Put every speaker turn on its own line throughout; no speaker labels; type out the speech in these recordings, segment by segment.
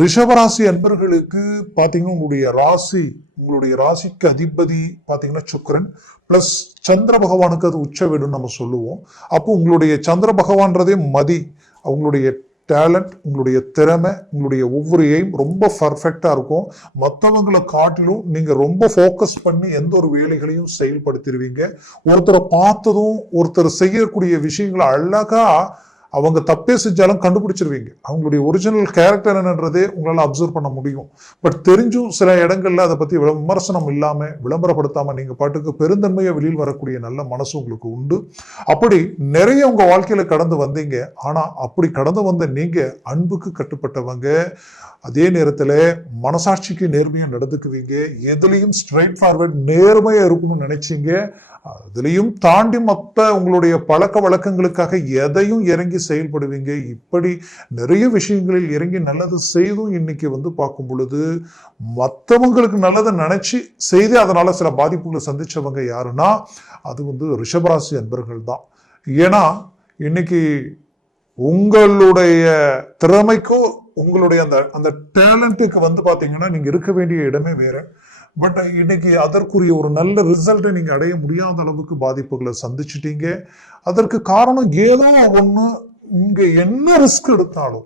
ரிஷபராசி அன்பர்களுக்கு பார்த்தீங்கன்னா உங்களுடைய ராசி உங்களுடைய ராசிக்கு அதிபதி பார்த்தீங்கன்னா சுக்ரன் பிளஸ் சந்திர பகவானுக்கு அது உச்ச வீடுன்னு நம்ம சொல்லுவோம். அப்போ உங்களுடைய சந்திர பகவான்றதே மதி. அவங்களுடைய டேலண்ட் உங்களுடைய திறமை உங்களுடைய ஒவ்வொரு எய்ம் ரொம்ப பர்ஃபெக்டாக இருக்கும். மற்றவங்களை காட்டிலும் நீங்கள் ரொம்ப ஃபோக்கஸ் பண்ணி எந்த ஒரு வேலைகளையும் செயல்படுத்திடுவீங்க ஒருத்தரை பார்த்ததும் ஒருத்தர் செய்யக்கூடிய விஷயங்களை அழகாக அவங்க தப்பே செஞ்சாலும் கண்டுபிடிச்சிருவீங்க. அவங்களுடைய ஒரிஜினல் கேரக்டர் என்னன்றதே உங்களால் அப்சர்வ் பண்ண முடியும். பட் தெரிஞ்சும் சில இடங்களில் அதை பற்றி விமர்சனம் இல்லாமல் விளம்பரப்படுத்தாமல் நீங்கள் பாட்டுக்கு பெருந்தன்மையை வெளியில் வரக்கூடிய நல்ல மனசு உங்களுக்கு உண்டு. அப்படி நிறைய உங்கள் வாழ்க்கையில் கடந்து வந்தீங்க. ஆனால் அப்படி கடந்து வந்த நீங்கள் அன்புக்கு கட்டுப்பட்டவங்க அதே நேரத்தில் மனசாட்சிக்கு நேர்மையாக நடந்துக்குவீங்க. எதுலையும் ஸ்ட்ரைட் ஃபார்வர்ட் நேர்மையாக இருக்கணும்னு நினைச்சிங்க. அதுலேயும் தாண்டி மொத்த உங்களுடைய பழக்க வழக்கங்களுக்காக எதையும் இறங்கி செயல்படுவீங்க. இப்படி நிறைய விஷயங்களில் இறங்கி நல்லது செய்தும் இன்னைக்கு வந்து பார்க்கும் பொழுது மற்றவங்களுக்கு நல்லதை நினைச்சு செய்து அதனால சில பாதிப்புகளை சந்திச்சவங்க யாருன்னா அது வந்து ரிஷபராசி அன்பர்கள் தான் ஏன்னா இன்னைக்கு உங்களுடைய திறமைக்கும் உங்களுடைய அந்த அந்த டேலண்ட்டுக்கு வந்து பார்த்தீங்கன்னா நீங்கள் இருக்க வேண்டிய இடமே வேறு. பட் uh, இன்னைக்கு அதற்குரிய ஒரு நல்ல ரிசல்ட்டை நீங்கள் அடைய முடியாத அளவுக்கு பாதிப்புகளை சந்திச்சிட்டீங்க. அதற்கு காரணம் ஏதோ ஒன்று இங்க என்ன ரிஸ்க் எடுத்தாலும்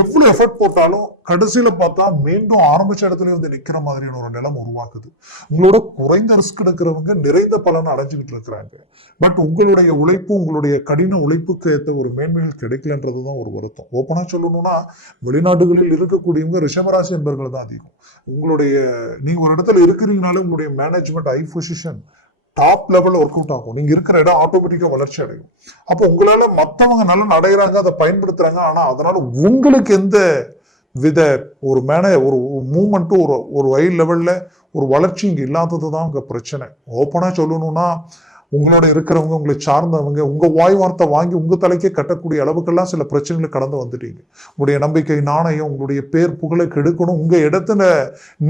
எவ்வளவு எஃபர்ட் போட்டாலும் கடைசியில பார்த்தா மீண்டும் ஆரம்பிச்ச இடத்துல வந்து நிக்கிற மாதிரியான ஒரு நிலம் உருவாக்குது. உங்களோட குறைந்த ரிஸ்க் எடுக்கிறவங்க நிறைந்த பலன் அடைஞ்சுக்கிட்டு இருக்கிறாங்க. பட் உங்களுடைய உழைப்பு உங்களுடைய கடின உழைப்புக்கு ஏற்ற ஒரு மேன்மைகள் கிடைக்கலன்றது தான் ஒரு வருத்தம். ஓப்பனா சொல்லணும்னா வெளிநாடுகளில் இருக்கக்கூடியவங்க ரிஷபராசி என்பர்கள் தான் அதிகம். உங்களுடைய நீங்க ஒரு இடத்துல இருக்கிறீங்கனாலே உங்களுடைய மேனேஜ்மெண்ட் ஹை பொசிஷன் டாப் லெவல்ல ஒர்க் அவுட் ஆகும். நீங்க இருக்கிற இடம் ஆட்டோமேட்டிக்கா வளர்ச்சி அடையும். அப்போ உங்களால மத்தவங்க நல்லா நடைகிறாங்க அதை பயன்படுத்துறாங்க. ஆனா அதனால உங்களுக்கு எந்த வித ஒரு மேன ஒரு மூமெண்ட்டும் ஒரு ஒரு ஹை லெவல்ல ஒரு வளர்ச்சி இங்க இல்லாதது தான் இங்க பிரச்சனை ஓப்பனா சொல்லணும்னா உங்களோட இருக்கிறவங்க உங்களை சார்ந்தவங்க உங்கள் வாய் வார்த்தை வாங்கி உங்கள் தலைக்கே கட்டக்கூடிய அளவுக்கெல்லாம் சில பிரச்சனைகளை கடந்து வந்துட்டீங்க. உங்களுடைய நம்பிக்கை நாணயம் உங்களுடைய பேர் புகழை கெடுக்கணும். உங்கள் இடத்துல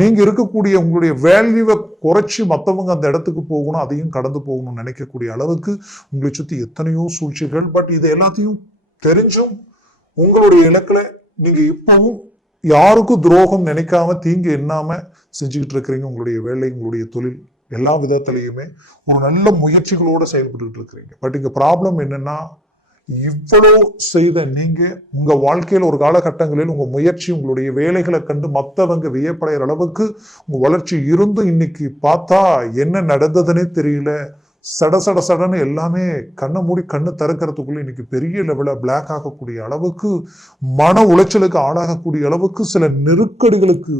நீங்கள் இருக்கக்கூடிய உங்களுடைய வேல்யூவை குறைச்சி மற்றவங்க அந்த இடத்துக்கு போகணும். அதையும் கடந்து போகணும்னு நினைக்கக்கூடிய அளவுக்கு உங்களை சுற்றி எத்தனையோ சூழ்ச்சிகள். பட் இது எல்லாத்தையும் தெரிஞ்சும் உங்களுடைய இலக்கில் நீங்கள் இப்பவும் யாருக்கும் துரோகம் நினைக்காம தீங்கு எண்ணாமல் செஞ்சுக்கிட்டு இருக்கிறீங்க. உங்களுடைய வேலை உங்களுடைய தொழில். எல்லா விதத்திலையுமே ஒரு நல்ல முயற்சிகளோடு செயல்பட்டுக்கிட்டு இருக்கிறீங்க. பட் இங்கே ப்ராப்ளம் என்னென்னா இவ்வளோ செய்த நீங்கள் உங்கள் வாழ்க்கையில் ஒரு காலகட்டங்களில் உங்கள் முயற்சி உங்களுடைய வேலைகளை கண்டு மற்றவங்க வியப்படைகிற அளவுக்கு உங்கள் வளர்ச்சி இருந்தும் இன்னைக்கு பார்த்தா என்ன நடந்ததுன்னே தெரியல. சட சட சடன்னு எல்லாமே கண்ணை மூடி கண்ணு திறக்கிறதுக்குள்ளே இன்னைக்கு பெரிய லெவலில் பிளாக் ஆகக்கூடிய அளவுக்கு மன உளைச்சலுக்கு ஆளாகக்கூடிய அளவுக்கு சில நெருக்கடிகளுக்கு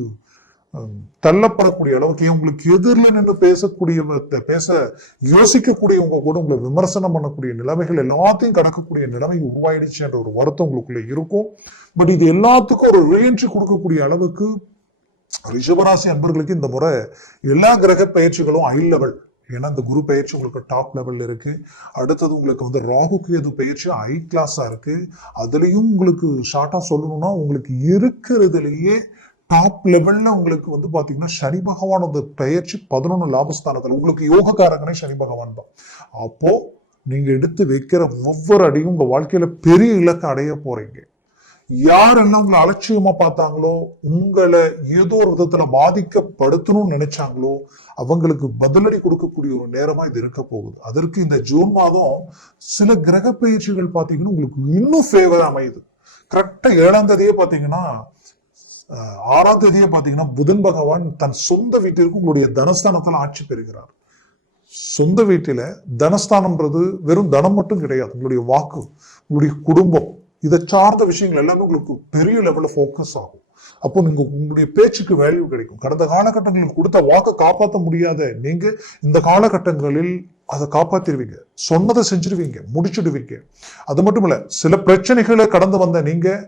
தள்ளப்படக்கூடிய அளவுக்கு உங்களுக்கு எதிரில் நின்று பேசக்கூடிய பேச யோசிக்கக்கூடியவங்க கூட உங்களை விமர்சனம் பண்ணக்கூடிய நிலைமைகள் எல்லாத்தையும் கடக்கக்கூடிய நிலைமை உருவாயிடுச்சு என்ற ஒரு வருத்தம் உங்களுக்குள்ள இருக்கும். பட் இது எல்லாத்துக்கும் ஒரு ரீஎன்ட்ரி கொடுக்கக்கூடிய அளவுக்கு ரிஷபராசி அன்பர்களுக்கு இந்த முறை எல்லா கிரக பயிற்சிகளும் ஹை லெவல் ஏன்னா இந்த குரு பயிற்சி உங்களுக்கு டாப் லெவல்ல இருக்கு. அடுத்தது உங்களுக்கு வந்து ராகுக்கு எது பயிற்சி ஹை கிளாஸா இருக்கு. அதுலயும் உங்களுக்கு ஷார்ட்டா சொல்லணும்னா உங்களுக்கு இருக்கிறதுலயே டாப் லெவல்ல உங்களுக்கு வந்து பாத்தீங்கன்னா சனி பகவானோட பயிற்சி பதினொன்று லாபஸ்தானத்தில். உங்களுக்கு யோகக்காரங்கனே சனி பகவான் தான். அப்போ நீங்க எடுத்து வைக்கிற ஒவ்வொரு அடியும் உங்க வாழ்க்கையில பெரிய இலக்கை அடைய போறீங்க. யாரெல்லாம் உங்களை அலட்சியமா பார்த்தாங்களோ உங்களை ஏதோ ஒரு விதத்துல பாதிக்கப்படுத்தணும்னு நினைச்சாங்களோ அவங்களுக்கு பதிலடி கொடுக்கக்கூடிய ஒரு நேரமா இது இருக்க போகுது. அதற்கு இந்த ஜூன் மாதம் சில கிரக பயிற்சிகள் பாத்தீங்கன்னா உங்களுக்கு இன்னும் ஃபேவர் அமையுது. கரெக்டா ஏழாம் தேதியே பாத்தீங்கன்னா ஆறாம் தேதியே பார்த்தீங்கன்னா புதன் பகவான் தன் சொந்த வீட்டிற்கு உங்களுடைய தனஸ்தானத்தில் ஆட்சி பெறுகிறார். சொந்த வீட்டில் தனஸ்தானம்ன்றது வெறும் தனம் மட்டும் கிடையாது. உங்களுடைய வாக்கு உங்களுடைய குடும்பம் இதை சார்ந்த விஷயங்கள் எல்லாமே உங்களுக்கு பெரிய லெவலில் ஃபோக்கஸ் ஆகும். அப்போ நீங்கள் உங்களுடைய பேச்சுக்கு வேல்யூ கிடைக்கும். கடந்த காலகட்டங்களில் கொடுத்த வாக்கை காப்பாற்ற முடியாத நீங்கள் இந்த காலகட்டங்களில் அதை காப்பாத்திருவீங்க. சொன்னதை செஞ்சிருவீங்க முடிச்சிடுவீங்க. அது மட்டும் இல்லை சில பிரச்சனைகளை கடந்து வந்த நீங்கள்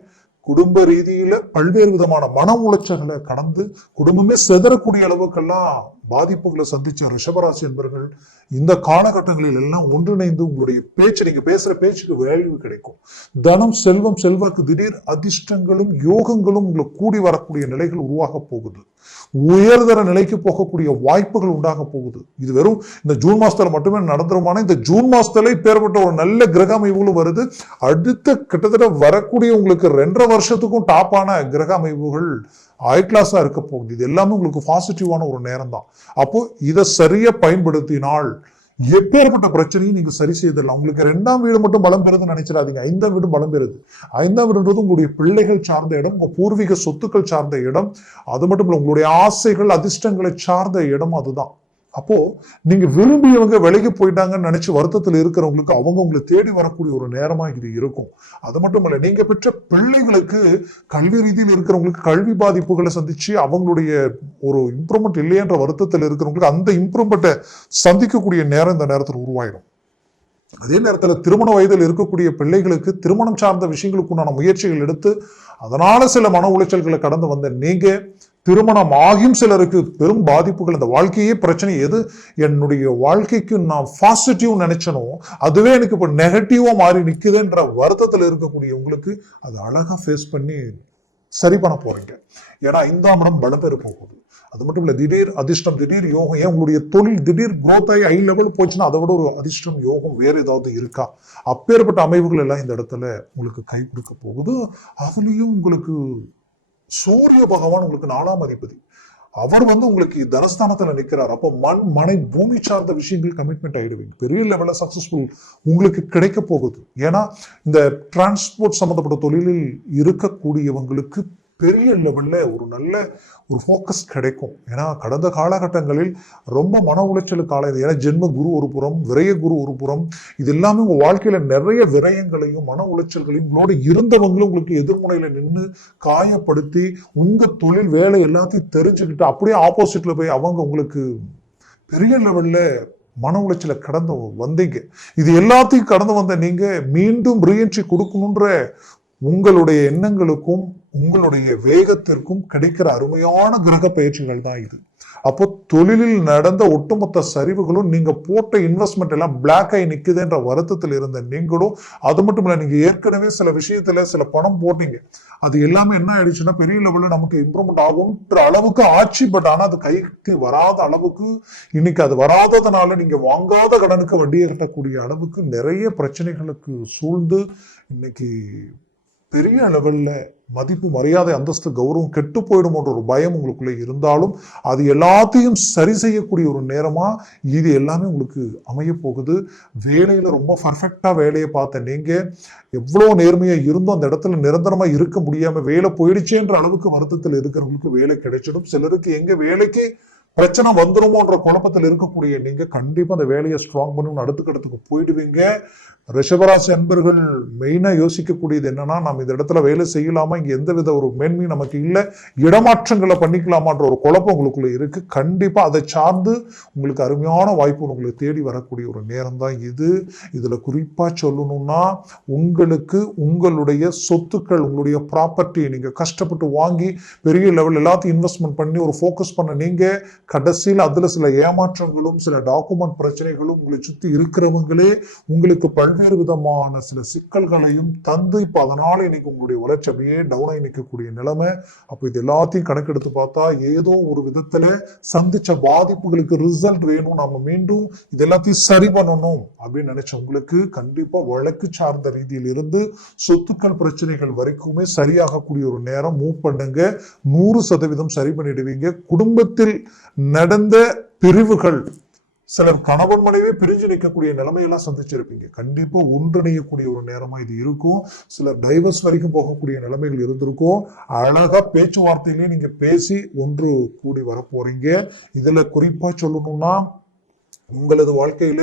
குடும்ப ரீதியில பல்வேறு விதமான மன உளைச்சல்களை கடந்து குடும்பமே செதறக்கூடிய அளவுக்கெல்லாம் பாதிப்புகளை சந்திச்ச ரிஷபராசி என்பர்கள் இந்த காலகட்டங்களில் எல்லாம் ஒன்றிணைந்து உங்களுடைய பேச்சு நீங்க பேசுற பேச்சுக்கு வேல்யூ கிடைக்கும். தனம் செல்வம் செல்வாக்கு திடீர் அதிர்ஷ்டங்களும் யோகங்களும் உங்களை கூடி வரக்கூடிய நிலைகள் உருவாக போகுது. உயர்தர நிலைக்கு போகக்கூடிய வாய்ப்புகள் உண்டாக போகுது. இது வெறும் இந்த ஜூன் மாசத்துல மட்டுமே நடந்துருமான இந்த ஜூன் மாசத்துல பேர்பட்ட ஒரு நல்ல கிரக அமைவுகளும் வருது. அடுத்த கிட்டத்தட்ட வரக்கூடிய உங்களுக்கு ரெண்டரை வருஷத்துக்கும் டாப்பான கிரக அமைவுகள் ஹை கிளாஸாக இருக்க போகுது. இது எல்லாமே உங்களுக்கு பாசிட்டிவான ஒரு நேரம் தான் அப்போ இதை சரியாக பயன்படுத்தினால் எப்பேற்பட்ட பிரச்சனையும் நீங்கள் சரி செய்திடலாம். உங்களுக்கு ரெண்டாம் வீடு மட்டும் பலம் பெறுதுன்னு நினைச்சிடாதீங்க. ஐந்தாம் வீடும் பலம் பெறுது. ஐந்தாம் வீடுன்றது உங்களுடைய பிள்ளைகள் சார்ந்த இடம் உங்கள் பூர்வீக சொத்துக்கள் சார்ந்த இடம். அது மட்டும் இல்லை உங்களுடைய ஆசைகள் அதிர்ஷ்டங்களை சார்ந்த இடம் அதுதான். அப்போ நீங்க விரும்பியவங்க விலகி போயிட்டாங்கன்னு நினைச்சு வருத்தத்தில் இருக்கிறவங்களுக்கு அவங்க உங்களை தேடி வரக்கூடிய ஒரு நேரமா இது இருக்கும். அது மட்டும் இல்லை நீங்க பெற்ற பிள்ளைகளுக்கு கல்வி ரீதியில் இருக்கிறவங்களுக்கு கல்வி பாதிப்புகளை சந்திச்சு அவங்களுடைய ஒரு இம்ப்ரூவ்மெண்ட் இல்லையன்ற வருத்தத்தில் இருக்கிறவங்களுக்கு அந்த இம்ப்ரூவ்மெண்ட்டை சந்திக்கக்கூடிய நேரம் இந்த நேரத்தில் உருவாயிடும் அதே நேரத்தில் திருமண வயதில் இருக்கக்கூடிய பிள்ளைகளுக்கு திருமணம் சார்ந்த விஷயங்களுக்கு உண்டான முயற்சிகள் எடுத்து அதனால சில மன உளைச்சல்களை கடந்து வந்த நீங்க திருமணம் ஆகியும் சிலருக்கு பெரும் பாதிப்புகள். இந்த வாழ்க்கையே பிரச்சனை எது? என்னுடைய வாழ்க்கைக்கு நான் பாசிட்டிவ் நினைச்சனோ அதுவே எனக்கு இப்போ நெகட்டிவாக மாறி நிற்குதுன்ற வருத்தத்தில் இருக்கக்கூடிய உங்களுக்கு அது அழகாக ஃபேஸ் பண்ணி சரி பண்ண போறீங்க. ஏன்னா ஐந்தாம் இடம் பலம் பெற போகுது. அது மட்டும் இல்லை திடீர் அதிர்ஷ்டம் திடீர் யோகம் ஏன் உங்களுடைய தொழில் திடீர் குரோத் ஆகி ஹை லெவல் போச்சுன்னா அதை விட ஒரு அதிர்ஷ்டம் யோகம் வேற ஏதாவது இருக்கா? அப்பேற்பட்ட அமைவுகள் எல்லாம் இந்த இடத்துல உங்களுக்கு கை கொடுக்க போகுது. அதுலேயும் உங்களுக்கு சூரிய பகவான் உங்களுக்கு நாலாம் அதிபதி. அவர் வந்து உங்களுக்கு தனஸ்தானத்துல நிக்கிறார். அப்போ மண் மனை பூமி சார்ந்த விஷயங்கள் கமிட்மெண்ட் ஆகிடுவீங்க பெரிய லெவலில் சக்ஸஸ்ஃபுல் உங்களுக்கு கிடைக்க போகுது. ஏன்னா இந்த டிரான்ஸ்போர்ட் சம்மந்தப்பட்ட தொழிலில் இருக்கக்கூடியவங்களுக்கு பெரிய லெவல்ல ஒரு நல்ல ஒரு ஃபோக்கஸ் கிடைக்கும். ஏன்னா கடந்த காலகட்டங்களில் ரொம்ப மன உளைச்சலுக்கு ஆளாயுது. ஏன்னா ஜென்ம குரு ஒரு புறம் விரய குரு ஒரு புறம் இது எல்லாமே உங்கள் வாழ்க்கையில நிறைய விரயங்களையும் மன உளைச்சல்களையும் உங்களோட இருந்தவங்களும் உங்களுக்கு எதிர்முனையில் நின்று காயப்படுத்தி உங்கள் தொழில் வேலை எல்லாத்தையும் தெரிஞ்சுக்கிட்டு அப்படியே ஆப்போசிட்டில் போய் அவங்க உங்களுக்கு பெரிய லெவல்ல மன உளைச்சல கடந்து வந்தீங்க. இது எல்லாத்தையும் கடந்து வந்த நீங்க மீண்டும் ரீஎன்ட்ரி கொடுக்கணுன்ற உங்களுடைய எண்ணங்களுக்கும் உங்களுடைய வேகத்திற்கும் கிடைக்கிற அருமையான கிரக பயிற்சிகள் தான் இது. அப்போ தொழிலில் நடந்த ஒட்டுமொத்த சரிவுகளும் நீங்க போட்ட இன்வெஸ்ட்மெண்ட் எல்லாம் பிளாக் ஆகி நிக்குதுன்ற வருத்தத்தில் இருந்த நீங்களும் அது மட்டும் இல்லை நீங்க ஏற்கனவே சில விஷயத்துல சில பணம் போட்டீங்க. அது எல்லாமே என்ன ஆயிடுச்சுன்னா பெரிய லெவலில் நமக்கு இம்ப்ரூவ்மெண்ட் ஆகும்ன்ற அளவுக்கு ஆச்சு பட் ஆனால் அது கைக்கு வராத அளவுக்கு இன்னைக்கு அது வராததுனால நீங்க வாங்காத கடனுக்கு வட்டி கட்டக்கூடிய அளவுக்கு நிறைய பிரச்சனைகளுக்கு சூழ்ந்து இன்னைக்கு பெரிய அளவில் மதிப்பு மரியாதை அந்தஸ்து கௌரவம் கெட்டு போயிடுமோன்ற ஒரு பயம் உங்களுக்குள்ளே இருந்தாலும் அது எல்லாத்தையும் சரி செய்யக்கூடிய ஒரு நேரமாக இது எல்லாமே உங்களுக்கு அமைய போகுது. வேலையில் ரொம்ப பர்ஃபெக்டாக வேலையை பார்த்த நீங்கள் எவ்வளோ நேர்மையாக இருந்தும் அந்த இடத்துல நிரந்தரமாக இருக்க முடியாமல் வேலை போயிடுச்சேன்ற அளவுக்கு வருத்தத்தில் இருக்கிறவங்களுக்கு வேலை கிடைச்சிடும். சிலருக்கு எங்கே வேலைக்கு பிரச்சனை வந்துருமோன்ற குழப்பத்தில் இருக்கக்கூடிய நீங்கள் கண்டிப்பாக அந்த வேலையை ஸ்ட்ராங் பண்ணி அடுத்த போயிடுவீங்க. ரிஷபராசி அன்பர்கள் மெயினாக யோசிக்கக்கூடியது என்னன்னா நம்ம இந்த இடத்துல வேலை செய்யலாமா? இங்கே எந்த வித ஒரு மேன்மையும் நமக்கு இல்லை. இடமாற்றங்களை பண்ணிக்கலாமான்ற ஒரு குழப்பம் உங்களுக்குள்ள இருக்கு. கண்டிப்பாக அதை சார்ந்து உங்களுக்கு அருமையான வாய்ப்பு உங்களை தேடி வரக்கூடிய ஒரு நேரம் தான் இது. இதில் குறிப்பாக சொல்லணும்னா உங்களுக்கு உங்களுடைய சொத்துக்கள் உங்களுடைய ப்ராப்பர்ட்டி நீங்கள் கஷ்டப்பட்டு வாங்கி பெரிய லெவல் எல்லாத்தையும் இன்வெஸ்ட்மெண்ட் பண்ணி ஒரு ஃபோக்கஸ் பண்ண நீங்கள் கடைசியில் அதில் சில ஏமாற்றங்களும் சில டாக்குமெண்ட் பிரச்சனைகளும் உங்களை சுற்றி இருக்கிறவங்களே உங்களுக்கு பல்வேறு விதமான சில சிக்கல்களையும் தந்து இப்ப அதனால இன்னைக்கு உங்களுடைய வளர்ச்சி அப்படியே நிற்கக்கூடிய நிலைமை. அப்போ இது எல்லாத்தையும் கணக்கெடுத்து பார்த்தா ஏதோ ஒரு விதத்துல சந்திச்ச பாதிப்புகளுக்கு ரிசல்ட் வேணும். நம்ம மீண்டும் இது எல்லாத்தையும் சரி பண்ணணும் அப்படின்னு நினைச்ச உங்களுக்கு கண்டிப்பா வழக்கு சார்ந்த ரீதியில் இருந்து சொத்துக்கள் பிரச்சனைகள் வரைக்குமே சரியாகக்கூடிய ஒரு நேரம் மூவ் பண்ணுங்க. நூறு சதவீதம் சரி பண்ணிடுவீங்க. குடும்பத்தில் நடந்த பிரிவுகள் சிலர் கணவன் மனைவி பிரிஞ்சு நிற்கக்கூடிய நிலைமையெல்லாம் சந்திச்சிருப்பீங்க. கண்டிப்பா ஒன்றிணையக்கூடிய ஒரு நேரமா இது இருக்கும். சிலர் டைவர்ஸ் வரைக்கும் போகக்கூடிய நிலைமைகள் இருந்திருக்கும். அழகா பேச்சுவார்த்தையிலேயே நீங்க பேசி ஒன்று கூடி வர போறீங்க இதுல குறிப்பா சொல்லணும்னா உங்களது வாழ்க்கையில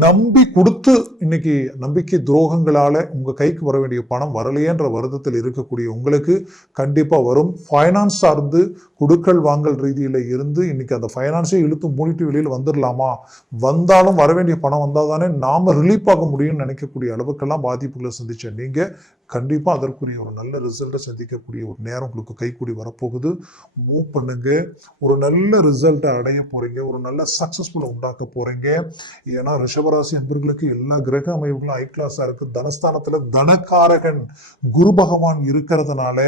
நம்பி கொடுத்து இன்னைக்கு நம்பிக்கை துரோகங்களால் உங்கள் கைக்கு வர வேண்டிய பணம் வரலையேன்ற வருத்தத்தில் இருக்கக்கூடிய உங்களுக்கு கண்டிப்பாக வரும். ஃபைனான்ஸ் சார்ந்து குடுக்கல் வாங்கல் ரீதியில் இருந்து இன்னைக்கு அந்த ஃபைனான்ஸை இழுத்து மூடிட்டு வெளியில் வந்துடலாமா வந்தாலும் வர வேண்டிய பணம் வந்தால் தானே நாம் ரிலீஃப் ஆக முடியும்னு நினைக்கக்கூடிய அளவுக்கெல்லாம் பாதிப்புகளை சந்திச்ச நீங்கள் கண்டிப்பாக அதற்குரிய ஒரு நல்ல ரிசல்ட்டை சந்திக்கக்கூடிய ஒரு நேரம் உங்களுக்கு கைக்கூடி வரப்போகுது. மூவ் பண்ணுங்க. ஒரு நல்ல ரிசல்ட்டை அடைய போகிறீங்க ஒரு நல்ல சக்ஸஸ்ஃபுல்லை உண்டாக்க போகிறீங்க ஏன்னா ரிஷபராசி அன்பர்களுக்கு எல்லா கிரக அமைப்புகளும் ஐ கிளாஸாக இருக்குது தனஸ்தானத்தில் தனக்காரகன் குரு பகவான் இருக்கிறதுனால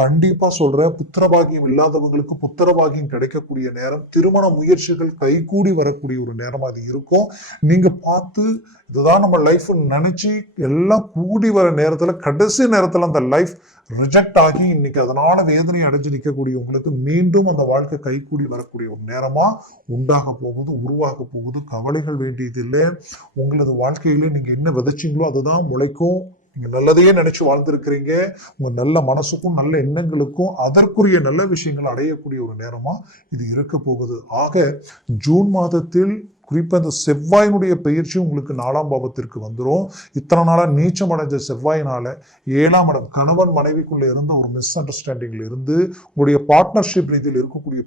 கண்டிப்பாக சொல்கிற புத்திரபாகியம் இல்லாதவங்களுக்கு புத்திரபாகியம் கிடைக்கக்கூடிய நேரம் திருமண முயற்சிகள் கைகூடி வரக்கூடிய ஒரு நேரம் அது இருக்கும். நீங்கள் பார்த்து இதுதான் நம்ம லைஃப்னு நினச்சி எல்லாம் கூடி வர நேரத்துல கடைசி நேரத்தில் அந்த லைஃப் ரிஜெக்ட் ஆகி இன்னைக்கு அதனால வேதனை அடைஞ்சு நிற்கக்கூடிய உங்களுக்கு மீண்டும் அந்த வாழ்க்கை கைகூடி வரக்கூடிய ஒரு நேரமா உண்டாக போகுது உருவாக போகுது. கவலைகள் வேண்டியது இல்லை. உங்களது வாழ்க்கையில நீங்க என்ன விதைச்சீங்களோ அதுதான் முளைக்கும். நீங்கள் நல்லதையே நினைச்சு வாழ்ந்துருக்கிறீங்க. உங்கள் நல்ல மனசுக்கும் நல்ல எண்ணங்களுக்கும் அதற்குரிய நல்ல விஷயங்கள் அடையக்கூடிய ஒரு நேரமாக இது இருக்க போகுது. ஆக ஜூன் மாதத்தில் குறிப்பாக இந்த செவ்வாயினுடைய பயிற்சி உங்களுக்கு நாலாம் பாவத்திற்கு வந்துடும் இத்தனை நாளாக நீச்சம் அடைஞ்ச செவ்வாயினால் ஏழாம் இடம் கணவன் மனைவிக்குள்ளே இருந்த ஒரு மிஸ் அண்டர்ஸ்டாண்டிங்கில் இருந்து உங்களுடைய பார்ட்னர்ஷிப் ரீதியில் இருக்கக்கூடிய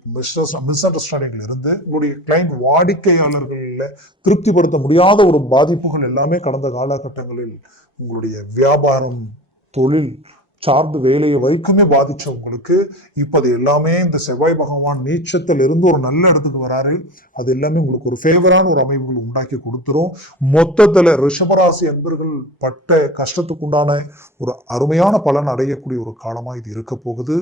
மிஸ் அண்டர்ஸ்டாண்டிங்ல இருந்து உங்களுடைய கிளைண்ட் வாடிக்கையாளர்களில் திருப்திப்படுத்த முடியாத ஒரு பாதிப்புகள் எல்லாமே கடந்த காலகட்டங்களில் உங்களுடைய வியாபாரம் தொழில் சார்ந்து வேலையை வரைக்குமே பாதிச்சவங்களுக்கு இப்போ அது எல்லாமே இந்த செவ்வாய் பகவான் நீச்சத்தில் இருந்து ஒரு நல்ல இடத்துக்கு வராரு. அது எல்லாமே உங்களுக்கு ஒரு ஃபேவரான ஒரு அமைப்புகள் உண்டாக்கி கொடுத்துரும். மொத்தத்தில் ரிஷபராசி அன்பர்கள் பட்ட கஷ்டத்துக்கு உண்டான ஒரு அருமையான பலன் அடையக்கூடிய ஒரு காலமாக இது இருக்க போகுது.